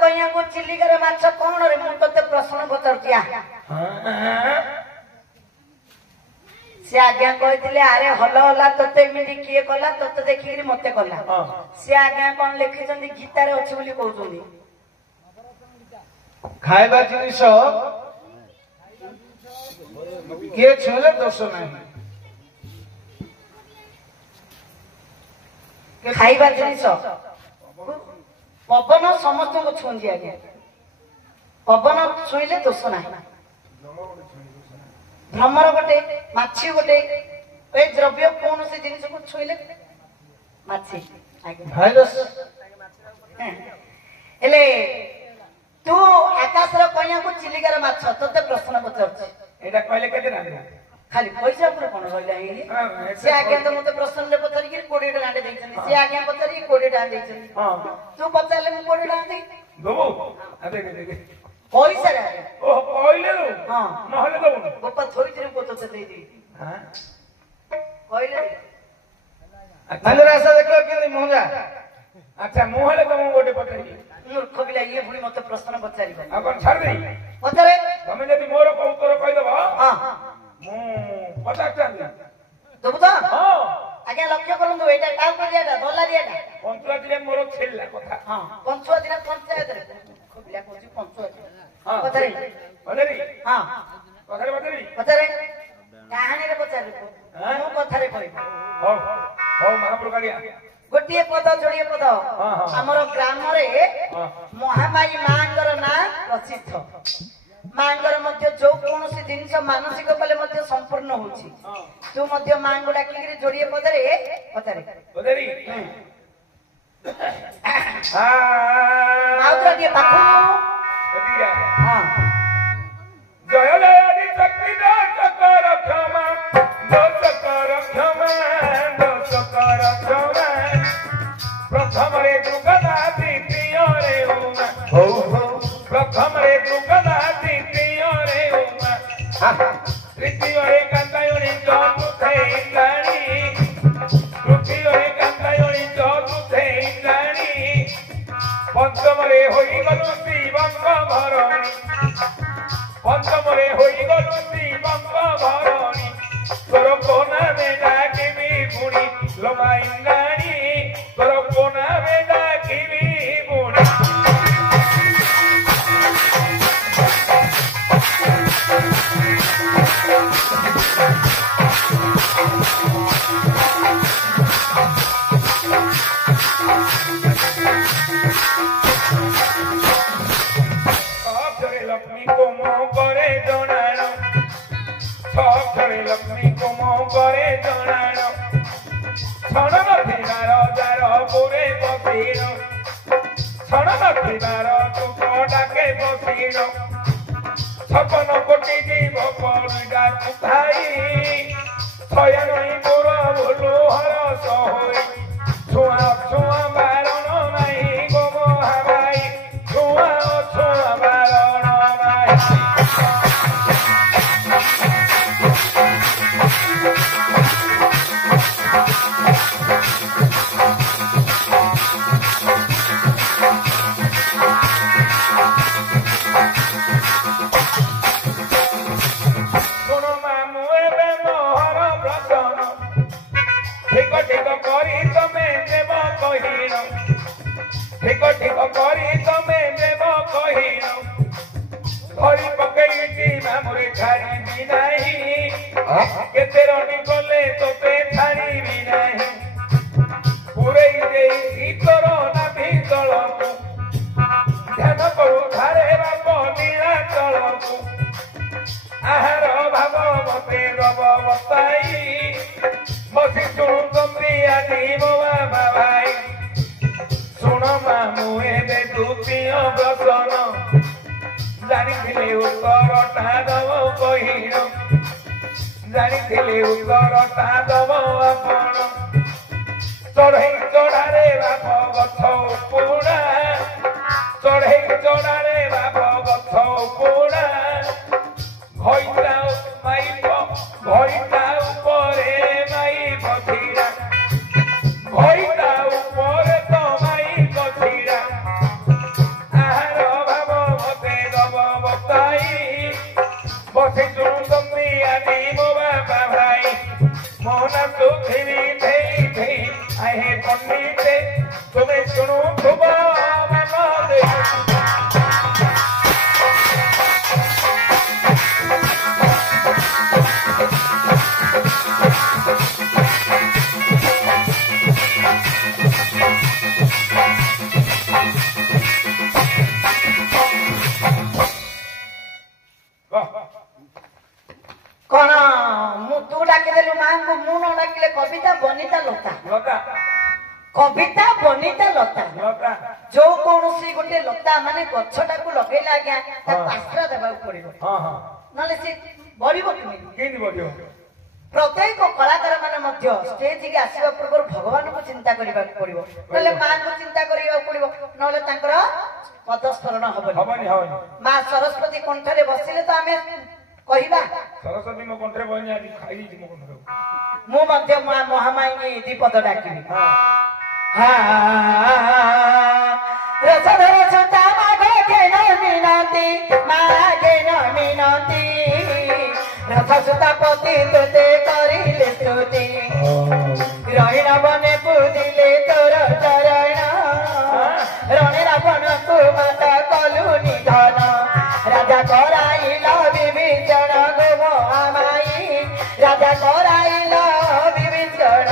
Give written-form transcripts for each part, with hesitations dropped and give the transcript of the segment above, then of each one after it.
कहिया को चिल्लिकर माछ कोन रे मु तते प्रश्न पचरतिया से आज्ञा कहते अरे हल हला तोते एमती किए कला तोते देखिक मत कला सी आज्ञा कौन लिखिं गीतार अच्छी कहते खाइबा जिनिस किए छुले दोष नहीं खाइबा जिनिस पवन समस्त को छुंजी आज्ञा पवन छुईले दोष ना भ्रमर गोटे माछी गोटे ए द्रव्य कौन से जिनिस को छुईले माछी भाइरस हेले तू आकाश रो कहिया को चिलिकार माछ तते प्रश्न पचरछ एटा कहले केते ना खाली पैसा पर कोन रहले से आज्ञा तो मते प्रश्न ले पचरी कि 20 टका दे दैछन से आज्ञा पचरी 20 टका दैछन हां तू पचाले मु 20 टका दे दबो अबे दे पैसा रे ओ कहले लो हां नहले दबो गोपा थोड़ी दिन को तो दे दी हां कहले अंदर ऐसा देखो कि मोजा अच्छा मुहले तो मु गोटे पचरी मूर्ख बिला ये पुणी मते प्रश्न पचारिबो अपन छाड़ दे पचारे तमे जदी मोर को उत्तर कहि दबो हां मु 50 टका दबो तो हां आगे लक्ष्य करंदु एटा काउ करियाटा डॉलरियाटा पंचुआ दिन मोर छेलला कथा हां पंचुआ दिन पंचायत रे बिला कोची पंचुआ हां पचारे पचारी हां पचारी पचारे कहानी रे पचारे मु कथारे कहबो हो हो महाप्रकारिया गोटे पद जोड़िए पद आमर ग्राम महामाई मांगर ना प्रसिद्ध मांगर मध्य जो कौन सी जिनिस मानसिक कले संपूर्ण होची तू मध्य मांग डाकी जोड़िए पदरे पचारे पचारी आउतरा दिए पाखु हां जय जय शक्ति चकर क्षमा चकर क्षमा चकर क्षमा प्रथम रे दुगदा द्वितीय रे उमा हो हो प्रथम रे दुगदा द्वितीय रे उमा तृतीय रे कांतायणी चतुर्थे इंद्राणी तृतीय रे कांतायणी चतुर्थे इंद्राणी पंचम रे होई गलु शिवंग भरणी पंचम रे होई गलु शिवंग भरणी तोर कोना में डाके भी गुणी लोमा इंद्राणी तोर कोना में डाके भी गुणी लक्ष्मी को मोह करे जनानो छरे लक्ष्मी को मोह करे जनानो छण नथिबार जार पुरे बसीण छण नथिबार चुप डाके बसीण छपन कोटी जीव परुडा कुथाई छयनई मोर भोलु हरस होई छुआ छुआ बारण माई गो महाबाई छुआ छुआ बारण माई ଜାଣିଥିବେ କବିତା ବନିତା ଲତା ଲତା କବିତା ବନିତା ଲତା ଲତା ଯୋଉ କୌଣସି ଗୋଟେ ଲତା ମାନେ ଗଛଟାକୁ ଲଗେଇଲେ ଆଜ୍ଞା ତାକୁ ଆଶ୍ରା ଦେବାକୁ ପଡିବ ହଁ ହଁ ନହେଲେ ସେ ବଢିବ କେମିତି କେମିତି ବଢିବ ପ୍ରତ୍ୟେକ କଳାକାର ମାନେ ମଧ୍ୟ ଷ୍ଟେଜକୁ ଆସିବା ପୂର୍ବରୁ ଭଗବାନଙ୍କୁ ଚିନ୍ତା କରିବାକୁ ପଡିବ ନହେଲେ ମାଙ୍କୁ ଚିନ୍ତା କରିବାକୁ ପଡିବ ନହେଲେ ତାଙ୍କର ପଦସ୍ମରଣ ହବନି ହବନି ହବନି ମା ସରସ୍ୱତୀ କଣ୍ଠରେ ବସିଲେ ତ ଆମେ କହିବା ସରସ୍ୱତୀ ମୋ କଣ୍ଠରେ ବହିନି ଆଜି ଖାଇଦେଇଛି ମୋ କଣ୍ଠରେ ମୁଁ ମଧ୍ୟ ମା ମହାମାଇକି ଦୀପଦ ଡାକିବି ରସଧର ସୁତା ମାଘେ କେନ ମିନତି ମାଘେ ନ ମିନତି ରସ ସୁତା ପତି ତୁତେ କରିଲେ ସ୍ତୁତି ରହିଣ ବନେ ପୂଜିଲେ ତୋର ଚରଣ ରଣେ ରାବଣକୁ ମାତା କଲୁ ନିଧନ ରାଜା କରାଇଲ ବିଭୀଷଣ ଗো ମହାମାଇ ରାଜା କରାଇଲ ବିଭୀଷଣ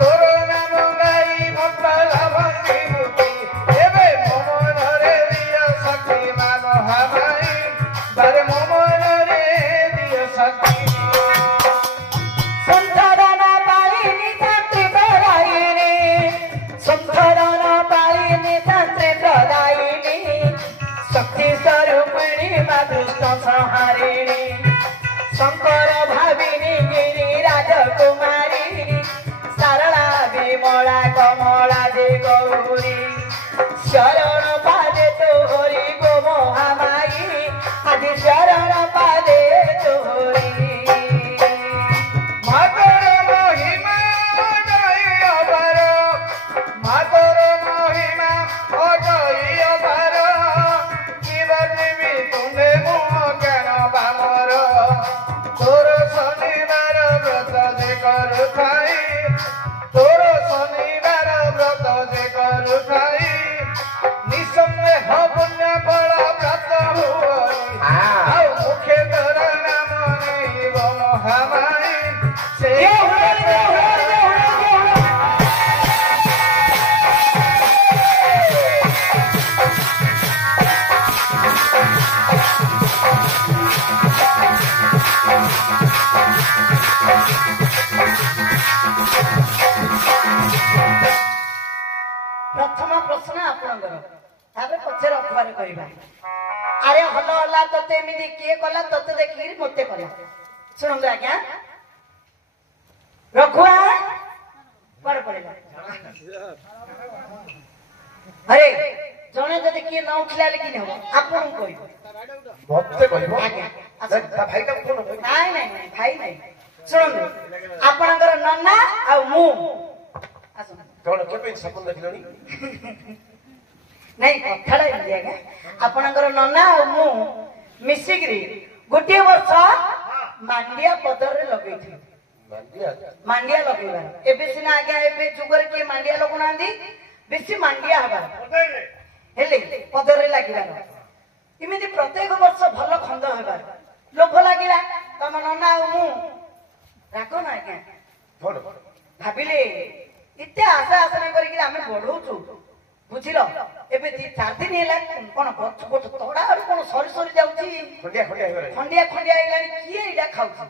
ତୋର ନାମ ଗାଇ ଭକ୍ତ ଲାଭନ୍ତି ମୁକ୍ତି ଏବେ ମୋ ମନରେ ଦିଅ ଶକ୍ତି ମା ମହାମାଇ ବାରେ ମୋ ମନରେ ଦିଅ ଶକ୍ତି ସଂସାରଣ ପାଳିନି ଶାସ୍ତ୍ରୀ ପ୍ରଦାୟିନୀ ସଂସାରଣ ପାଳିନି ଶାସ୍ତ୍ରୀ ପ୍ରଦାୟିନୀ ଶକ୍ତି ସ୍ୱରୂପିଣୀ ମା ଦୁଷ୍ଟ ସଂହାରିଣୀ ଶଙ୍କର ଭାବିନୀ ଗିରି ରାଜକୁମାରୀ ସାରଳା ବିମଳା କମଳା ଯେ ଗୌରୀ ଶରଣ ପାଦେ ତୋହରି ଗୋ ମହାମାଇ ଆଜି ଶରଣ ପାଦେ ତୋହରି ମାତର ମହିମା ଅଜୟ ଅପାର ମାତର ମହିମା ଅଜୟ ଅପାର ଜୀବନୀ ତୁମେ ମୁହ ଜ୍ଞାନ ବାମର ତୋର ଶନିବାର ବ୍ରତ ଯେ କରୁଥାଇ ତୋର ଶନିବାର ବ୍ରତ ଯେ କରୁଥାଇ ନିଃସନ୍ଦେହ ପୁଣ୍ୟ ଫଳ ପ୍ରାପ୍ତ ହୁଅନି ଆଉ ମୁଖେ ତୋର ନାମ ନେଇବ ମହାମାଇ ସେ ପ୍ରଥମ ପ୍ରଶ୍ନ ଆପଣଙ୍କର ତାପରେ ପଛରେ ଅଖବାର କରିବା ଆରେ ହଲ ହଲା ତତେ ଏମିତି କିଏ କଲା ତତେ ଦେଖିକିରି ମତେ କଲା ଶୁଣନ୍ତୁ ଆଜ୍ଞା ରଘୁଆ କୁଆଡେ ପଳେଇଲା ଆରେ ଜଣେ ଯଦି କିଏ ନ ଉଠିଲା ହେଲେ କି ହବ ଆପଣଙ୍କୁ କହିବ ମତେ କହିବ ଆଜ୍ଞା ତା ଭାଇଟା ଫୋନ କରିବ ନାଇଁ ନାଇଁ ନାଇଁ ଭାଇ ନାଇଁ ଶୁଣନ୍ତୁ ଆପଣଙ୍କର ନନା ଆଉ ମୁଁ ଆସନ୍ତୁ କଣ କେବେ ସପନ ଦେଖିଲଣି ନାଇଁ କଥାଟା ଏମିତି ଆଜ୍ଞା ଆପଣଙ୍କର ନନା ଆଉ ମୁଁ ମିଶିକିରି ଗୋଟିଏ ବର୍ଷ ମାଣ୍ଡିଆ ପଦରରେ ଲଗେଇଥିଲୁ ମାଣ୍ଡିଆ ଲଗେଇବାର ଏବେ ସିନା ଆଜ୍ଞା ଏବେ ଯୁଗରେ କିଏ ମାଣ୍ଡିଆ ଲଗୁନାହାନ୍ତି ବେଶୀ ମାଣ୍ଡିଆ ହବାର ହେଲେ ପଦରରେ ଲାଗିବାର ଏମିତି ପ୍ରତ୍ୟେକ ବର୍ଷ ଭଲ ଖଣ୍ଡ ହେବାର ଲୋଭ ଲାଗିଲା ତମ ନନା ଆଉ ମୁଁ ରାଗ ନା ଆଜ୍ଞା ଭାବିଲେ ଏତେ ଆଶା ଆସନା କରିକି ଆମେ ବଢଉଛୁ ବୁଝିଲ ଏବେ 4 ଦିନ ହେଲା କଣ ଗଛ ଗଛ ତଡା ଆଡୁ କଣ ସରି ସରି ଯାଉଛି ଖଣ୍ଡିଆ ଖଣ୍ଡିଆ ହେଇଗଲାଣି କିଏ ଏଇଟା ଖାଉଛି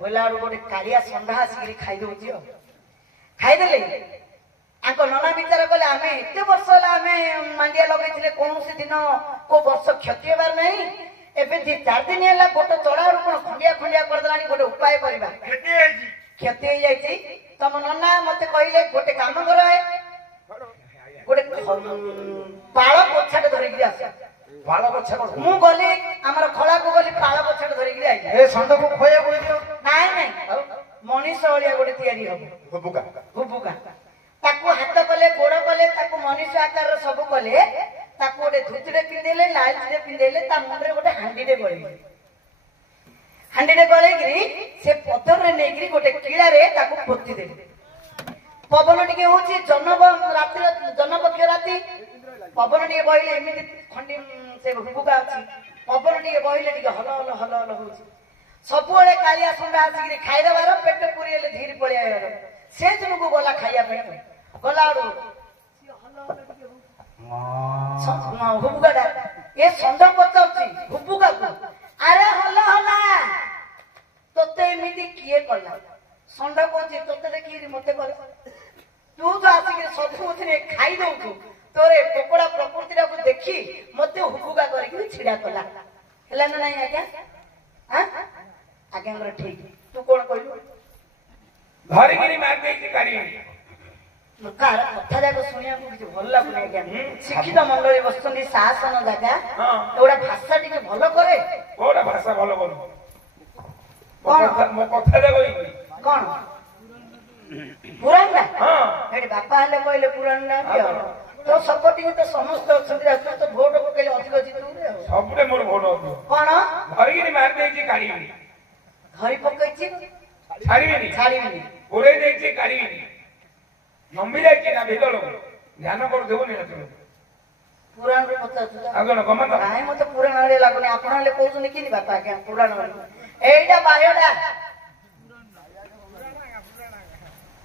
ବୋଇଲା ଆଡୁ ଗୋଟେ କାଳିଆ ଷଣ୍ଢା ଆସିକିରି ଖାଇଦଉଛି ଆଉ ଖାଇଦେଲେ ଆଙ୍କ ନନା ବିଚାର କଲେ ଆମେ ଏତେ ବର୍ଷ ହେଲା ଆମେ ମାଣ୍ଡିଆ ଲଗେଇଥିଲେ କୌଣସି ଦିନ କୋଉ ବର୍ଷ କ୍ଷତି ହେବାର ନାହିଁ ଏବେ 4 ଦିନ ହେଲା ଗୋଟେ ତଡା ଆଡୁ କଣ ଖଣ୍ଡିଆ ଖଣ୍ଡିଆ କରିଦେଲାଣି ଗୋଟେ ଉପାୟ କରିବା କ୍ଷତି ହେଇଯାଇଛି ତମ ନନା ମତେ କହିଲେ ଗୋଟେ କାମ କର ଗୋଟେ ପାଳ ପୋଛାଟେ ଧରିକିରି ଆସ ପାଳ ପୋଛା ମୁଁ ଗଲି ଆମର ଖଳାକୁ ଗଲି ପାଳ ପୋଛାଟେ ଧରିକିରି ଆଇଲି ଏ ଷଣ୍ଢକୁ ଖୋଇବାକୁ ହେଇଯିବ ନାଇଁ ନାଇଁ ମଣିଷ ଭଳିଆ ଗୋଟେ ତିଆରି ହବ ହୁବୁକା ତାକୁ ହାତ କଲେ ଗୋଡ କଲେ ତାକୁ ମଣିଷ ଆକାରର ସବୁ କଲେ ତାକୁ ଗୋଟେ ଧୋତିରେ ପିନ୍ଧେଇଲେ ଲାଲଚିରେ ପିନ୍ଧେଇଲେ ତା ମୁଣ୍ଡରେ ଗୋଟେ ହାଣ୍ଡିଟେ ଗଳେଇଲେ ହାଣ୍ଡିଟେ ଗଳେଇକିରି ସେ ପଥରରେ ନେଇକିରି ଗୋଟେ କିଳାରେ ତାକୁ ପୋତି ଦେଲେ ପବନ ଟିକେ ହଉଛି ରାତିର ଜନପକ୍ଷ ରାତି ପବନ ଟିକେ ବହିଲେ ଏମିତି ଖଣ୍ଡି ସେ ହୁବୁକା ଅଛି ପବନ ଟିକେ ବହିଲେ ଟିକେ ହଲ ହଲ ହଲ ହଲ ହଉଛି ସବୁବେଳେ କାଳିଆ ସୁଣ୍ଡା ଆସିକିରି ଖାଇଦେବାର ପେଟ ପୁରୀ ହେଲେ ଧୀରେ ପଳେଇ ଆଇବାର ସେ ଦିନକୁ ଗଲା ଖାଇବା ପାଇଁ ଗଲା ଆଡୁ ହୁବୁକାଟା ଏ ଷଣ୍ଢ ପଚାରୁଛି ହୁବୁକାକୁ ଆରେ ହଲା ହଲା ତୋତେ ଏମିତି କିଏ କଲା ଷଣ୍ଢ କହୁଛି ତୋତେ ଦେଖିକିରି ମତେ କରେ ତୁ ତ ଆସିକିରି ସବୁଥିରେ ଖାଇ ଦଉଛୁ ତୋର ଏ କୁକୁଡ଼ା ପ୍ରକୃତିଟାକୁ ଦେଖି ମତେ ହୁବୁକା କରିକିରି ଛିଡା କଲା ହେଲା ନା ନାଇଁ ଆଜ୍ଞା ଆଜ୍ଞାଙ୍କର ଠିକ ତୁ କଣ କହିଲୁ ଧରିକିରି ମାରି ଦେଇଛି କାଢି କାର କଥା ଯାକ ଶୁଣିବାକୁ କିଛି ଭଲ ଲାଗୁନି ଆଜ୍ଞା ଶିକ୍ଷିତ ମଣ୍ଡଳୀ ବସୁଛନ୍ତି ଶାସନ ଜାଗା ଏଗୁଡା ଭାଷା ଟିକେ ଭଲ କରେ କୋଉଟା ଭାଷା ଭଲ କରୁ କଣ ମୋ କଥା ଯାକ କଣ ପୁରାଣ ଏଠି ବାପା ହେଲେ କହିଲେ ପୁରାଣ ନା ତୋ ସପୋର୍ଟିଂ ତ ସମସ୍ତେ ଅଛନ୍ତି ତ ଭୋଟ ପକେଇଲେ ଅଧିକ ଜିତୁରେ ସବୁଠେ ମୋର ଭୋଟ ଅଧିକ କଣ ଧରିକିରି ମାରି ଦେଇଛି କାଢିବିନି ଧରି ପକେଇଛି ଛାଡିବିନି ଛାଡିବିନି ଉଡେଇ ଦେଇଛି କାଢିବିନି ନମ୍ବି ଯାଇଛି ନା ଭିତରକୁ ଧ୍ୟାନ କରୁଥିବ ନିହାତି ପୁରାଣରେ ପଚାରୁଛୁ ଆଉ କଣ ଗମନ ନାଇଁ ମତେ ପୁରାଣ ଭଳିଆ ଲାଗୁନି ଆପଣ ହେଲେ କହୁଛନ୍ତି କି ବାପା ଆଜ୍ଞା ପୁରାଣ ଏଇଟା ବାହ୍ୟଟା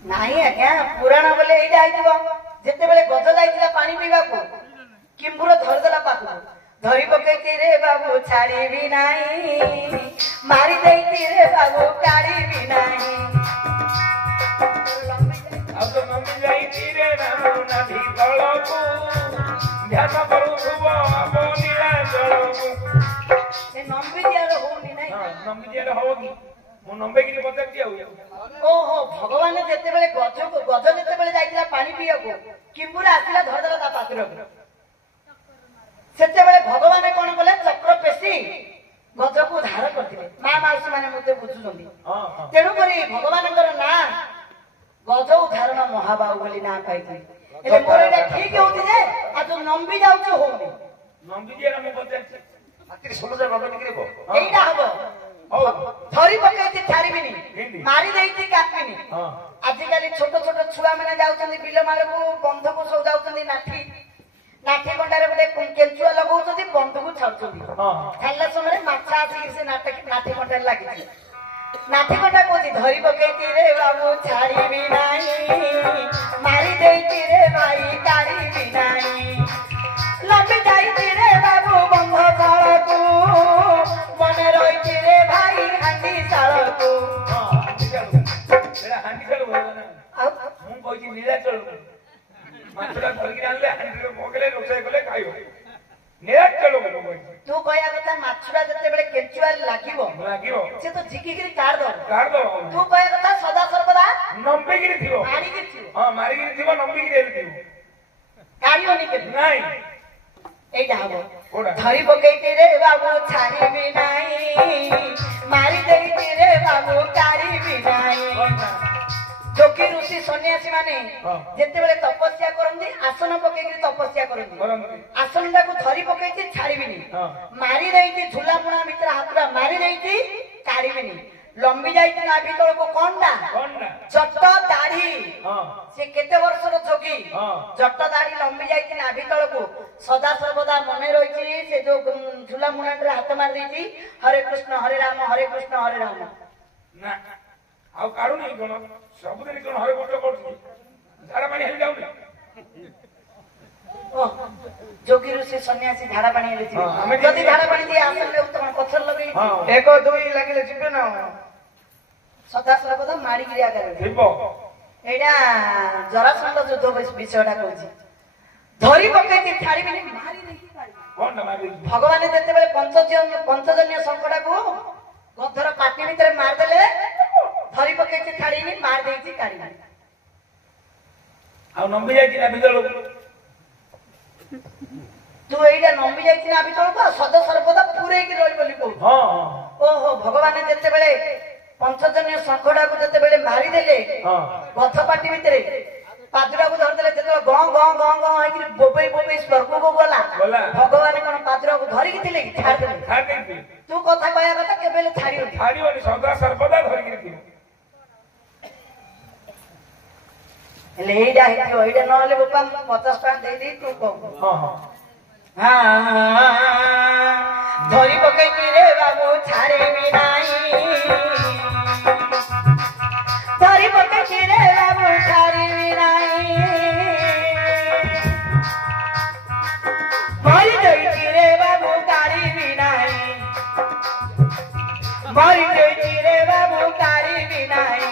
ନାଇଁ ଆଜ୍ଞା ପୁରାଣ ବୋଲେ ଏଇଟା ହେଇଥିବ ଯେତେବେଳେ ଗଜ ଯାଇଥିଲା ପାଣି ପିଇବାକୁ କିମ୍ବୁର ଧରିଦେଲା ପାଖକୁ ଧରି ପକେଇଛି ରେ ବାବୁ ଛାଡିବି ନାହିଁ ମାରି ଦେଇଛି ରେ ବାବୁ କାଢିବି ନାହିଁ ଆଉ ତ ନମ୍ବି ଯାଇଛି ରେ ରାମ ନାଭି ତଳକୁ ଧ୍ୟାନ କରୁଥିବ ଅବନୀଳା ଜଳକୁ ସେ ନମ୍ବି ଦିଆର ହଉନି ନାଇଁ ନମ୍ବି ଦିଆରେ ହବ କି ମୁଁ ନମ୍ବେଇକିରି ପଚାରୁଛି ଆଉ ଓହୋ ଭଗବାନ ଯେତେବେଳେ ଗଜ ଯେତେବେଳେ ଯାଇଥିଲା ପାଣି ପିଇବାକୁ କିମ୍ବୁରା ଆସିଲା ଧରିଦେଲା ତା ପାତ୍ରକୁ ସେତେବେଳେ ଭଗବାନ କଣ କଲେ ଚକ୍ର ପେଶି ଗଜକୁ ଧାର କରିଥିଲେ ମା ମାଉସୀ ମାନେ ମତେ ବୁଝୁଛନ୍ତି ତେଣୁକରି ଭଗବାନଙ୍କର ନାଁ ଗଜ ଉଦ୍ଧାରଣ ମହାବାହୁ ବୋଲି ନାଁ ପାଇଥିଲେ ହେଲେ ମୋର ଏଇଟା ଠିକ ହଉଛି ଯେ ଆଉ ଯୋଉ ନମ୍ବି ଯାଉଛି ହଉନି ନମ୍ବି ଦିଆରେ ମୁଁ ପଚାରୁଛି ଏଇଟା ହବ ଧରି ପକେଇଛି ଛାଡିବିନି ମାରି ଦେଇଛି କାଟିବିନି ଆଜିକାଲି ଛୋଟ ଛୋଟ ଛୁଆ ମାନେ ଯାଉଛନ୍ତି ବିଲ ମାଳକୁ ବନ୍ଧକୁ ସବୁ ଯାଉଛନ୍ତି ନାଠି କଣ୍ଟାରେ ଗୋଟେ କେଞ୍ଚୁଆ ଲଗାଉଛନ୍ତି ବନ୍ଧକୁ ଛାଡୁଛନ୍ତି ଛାଡିଲା ସମୟରେ ମାଛ ଆସିକି ସେ ନାଠି କଣ୍ଟାରେ ଲାଗିଛି ନାଠି କଣ୍ଟା କହୁଛି ଧରି ପକେଇଛି ରେ ବାବୁ ଛାଡିବି ନାହିଁ ମାରି ଦେଇଛି ରେ ଭାଇ କାଢିବି ନାହିଁ ଲମ୍ବି ଯାଇଛି ରେ ବାବୁ ବନ୍ଧ ତଳକୁ ମନେ ରହିଛି ରେ ଭାଇ ହାଣ୍ଡି ଶାଳକୁ ମୁଁ କହୁଛି ନୀଳାଚଳକୁ ମାଛଟା ଧରିକି ଆଣିଲେ ହାଣ୍ଡିରେ ପକେଇଲେ ରୋଷେଇ କଲେ ଖାଇବ ନୀଳାଚଳକୁ ତୁ କହିବା କଥା ମାଛଟା ଯେତେବେଳେ କେଞ୍ଚୁଆରେ ଲାଗିବ ସେ ତ ଝିକିକିରି କାଢିଦବ ତୁ କହିବା କଥା ସଦା ସର୍ବଦା ନମ୍ବିକିରି ଥିବ ମାରିକିରି ଥିବ ମାରିକିରି ଥିବ ନମ୍ବିକିରି ଥିବ କାଢିବନି କେବେ ନାଇଁ এইটা হবো ধরি পকেইছি রে বাবু ছাড়িবি নাই মারি দেইছি রে বাবু কাড়িবি নাই যোগী ঋষি সন্ন্যাসী মানে যেতেবেলে তপস্যা করନ୍ତି আসন পকেইকি তপস্যা করନ୍ତି আসনটাକୁ ধরি পকেইছি ছাড়িবিনি মারি দেইছি ঝুলা মুଣା ভিতরে হাতটা মারি দেইছি কাড়িবিনি লম্বি যাইছি না ভিতরକୁ কোনটা জট দাড়ি সে কেতে বর্ষর যোগী জট দাড়ি লম্বি যাইছি না ভিতরକୁ সদা সর্বদা মনে রয়েছে সে যে ঝুলা মুଣାରେ হাত মারি ଦେଇଛି হরে কৃষ্ণ হরে রাম না ଆଉ କାଢୁନି କଣ ସବୁଦିନ କଣ ହରେ ଗୋଟ କରୁଛି ଝାଡା ପାଣି ହେଲେ ଯାଉନି যোগী ঋষি সন্ন্যাসী ঝাড়া পানি ହେଲେ ଯଦି ଝାଡା ପାଣି দিয়ে আসলে ତମ ପଛରେ ଲଗେଇ 1 2 ଲାଗିଲେ ଯିବେ ନା ସଦା ସର୍ବଦା ମାରିକିରି ଆଗରେ ଯିବ ଏଇଟା ଜରାସନ୍ଧ ଯୁଦ୍ଧ ବିଷୟଟା କହୁଛି ଧରି ପକେଇଛି ଛାଡିବିନି ମାରି ଦେଇକି ଭଗବାନ ଯେତେବେଳେ ପଞ୍ଚଜନ୍ୟ ଶଙ୍ଖଟାକୁ ଗଧର ପାଟି ଭିତରେ ମାରିଦେଲେ ଧରି ପକେଇଛି ଛାଡିନି ମାରି ଦେଇଛି କାଢିନି ଆଉ ନମ୍ବି ଯାଇଛି ନା ଭିତରକୁ ତୁ ଏଇଟା ନମ୍ବି ଯାଇଛି ନା ଭିତରକୁ ଆଉ ସଦା ସର୍ବଦା ପୁରେଇକି ରହି ବୋଲି କହୁଛୁ ଓହୋ ଭଗବାନ ଯେତେବେଳେ ପଞ୍ଚଜନ୍ୟ ଶଙ୍ଖଟାକୁ ଯେତେବେଳେ ମାରିଦେଲେ ଗଧ ପାଟି ଭିତରେ ପାଦୁରାକୁ ଧରିଦେଲେ ଯେତେବେଳେ ଗଁ ଗଁ ଗଁ ଗଁ ହେଇକି ବୋବେଇ ସ୍ୱର୍ଗକୁ ଗଲା ଭଗବାନ କଣ ପାଦୁରାକୁ ଧରିକି ଥିଲେ କି ଛାଡିଦେଲେ ତୁ କଥା କହିବା କଥା କେବେ ହେଲେ ଛାଡିବନି ସଦା ସର୍ବଦା ଧରିକି ଥିବ ହେଲେ ଏଇଟା ହେଇଥିବ ଏଇଟା ନହେଲେ ବୋପା 50 ଟଙ୍କା ଦେଇଦେଇ ତୁ କହୁ ଧରି ପକେଇକି ରେ ବାବୁ ଛାଡ଼ିବି ନାହିଁ ଧରି ପକେଇକି ରେ ବାବୁ ଛାଡ଼ିବି ନାହିଁ ମରି ଯାଇଛି ରେ ବାବୁ କାଢ଼ିବି ନାହିଁ ମରି ଯାଇଛି ରେ ବାବୁ କାଢ଼ିବି ନାହିଁ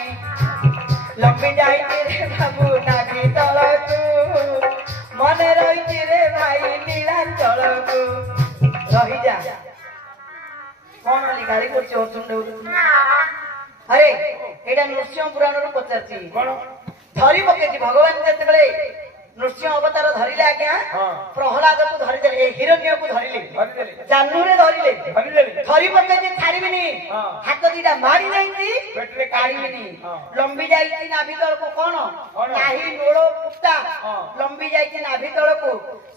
ଲମ୍ବି ଯାଇଛି ରେ ବାବୁ ନାଗି ତଳକୁ ମନେ ରହିଛି ରେ ଭାଇ ନୀଳାଞ୍ଚଳକୁ ରହିଯା କଣ ଗାଳି କରୁଛି ଅର୍ଜୁନ ଆରେ ଏଇଟା ନୃସିଂହ ପୁରାଣରୁ ପଚାରୁଛି ଧରି ପକେଇଛି ଭଗବାନ ଯେତେବେଳେ ନୃସିଂହ ଅବତାର ଧରିଲେ ଆଜ୍ଞା ପ୍ରହ୍ଲାଦକୁ ଧରିଦେଲେ ଏ ହିରଣ୍ୟକୁ ଧରିଲେ ଜାହ୍ନୁରେ ଧରିଲେ ଧରି ପକେଇଛି ଛାଡ଼ିବିନି ହାତ ଦିଟା ମାରି ଯାଇଛି କାଢ଼ିବିନି ଲମ୍ବି ଯାଇଛି ନାଭି ତଳକୁ କଣ ନାହିଁ ନୋଳ ପୁଟା ଲମ୍ବି ଯାଇଛି ନାଭି ତଳକୁ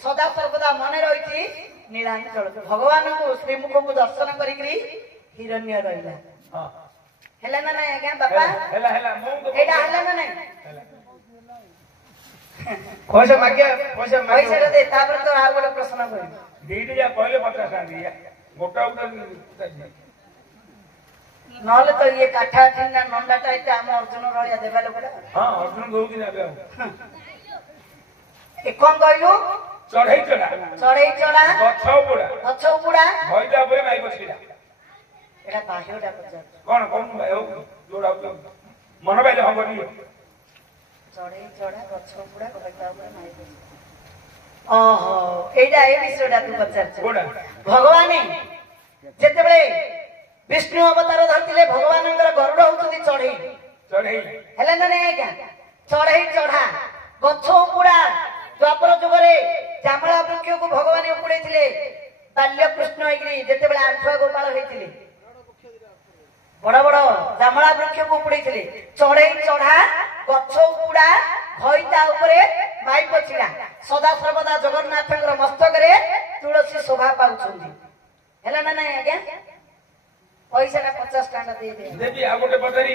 ସଦା ସର୍ବଦା ମନେ ରହିଛି ନୀଳାଞ୍ଚଳକୁ ଭଗବାନଙ୍କୁ ଶ୍ରୀମୁଖକୁ ଦର୍ଶନ କରିକିରି ହିରଣ୍ୟ ରହିଲା ହେଲା ନା ନାଇଁ ଆଜ୍ଞା ବାପା ଏଇଟା ହେଲା ନା ନାଇଁ ପଇସା ମାଗିଆ ପଇସା ପଇସାଟା ଦେ ତାପରେ ତ ଆଉ ଗୋଟେ ପ୍ରଶ୍ନ କରିବି ଦିଟି ଯା କହିଲେ 50 ଟଙ୍କା ଦିଆ ଗୋଟା ନହେଲେ ତ ଇଏ କାଠା ଚିହ୍ନା ନଣ୍ଡାଟା ଏତେ ଆମ ଅର୍ଜୁନ ରହିବା ଦେବା ଲୋକଟା ହଁ ଅର୍ଜୁନ ଦଉଛି ନା ଏବେ ଏ କଣ କହିଲୁ ଚଢେଇ ଚଢା ଚଢେଇ ଚଢା ଗଛ ଉପୁଡା ଭଇତା ଉପରେ ମାଇ ବସିଲା ଏଟା ବାହ୍ୟଟା ପଚାରୁଛି କଣ କଣ ଯୋଉଟା ମନ ପାଇଲେ ହବନି ଚଢେଇ ଚଢା ଗଛ ଉପୁଡା ଭଇତା ଉପରେ ମାଇ ବସିଲା ଓହୋ ଏଇଟା ଏ ବିଷୟଟା ତୁ ପଚାରୁଛୁ ଭଗବାନ ଯେତେବେଳେ ବିଷ୍ଣୁ ଅବତାର ଧରିଥିଲେ ଭଗବାନଙ୍କର ଗରୁଡ ହଉଛନ୍ତି ଚଢେଇ ହେଲେ ନା ନାଇଁ ଆଜ୍ଞା ଚଢେଇ ଚଢା ଗଛ ଉପୁଡା ଦ୍ୱାପର ଯୁଗରେ ଜାମଳା ବୃକ୍ଷକୁ ଭଗବାନ ଉପୁଡେଇଥିଲେ ବାଲ୍ୟ କୃଷ୍ଣ ହେଇକିରି ଯେତେବେଳେ ଆଣ୍ଠୁଆ ଗୋପାଳ ହେଇଥିଲେ ବଡ ବଡ ଜାମଳା ବୃକ୍ଷକୁ ଉପୁଡେଇଥିଲେ ଚଢେଇ ଚଢା ଗଛ ଉପୁଡା ଭଇତା ଉପରେ ମାଇପ ଛିଡା ସଦା ସର୍ବଦା ଜଗନ୍ନାଥଙ୍କର ମସ୍ତକରେ ତୁଳସୀ ଶୋଭା ପାଉଛନ୍ତି ହେଲା ନା ନାଇଁ ଆଜ୍ଞା ପଇସାଟା 50 ଟଙ୍କା ଦେଇଦେବି ଆଉ ଗୋଟେ ପଚାରି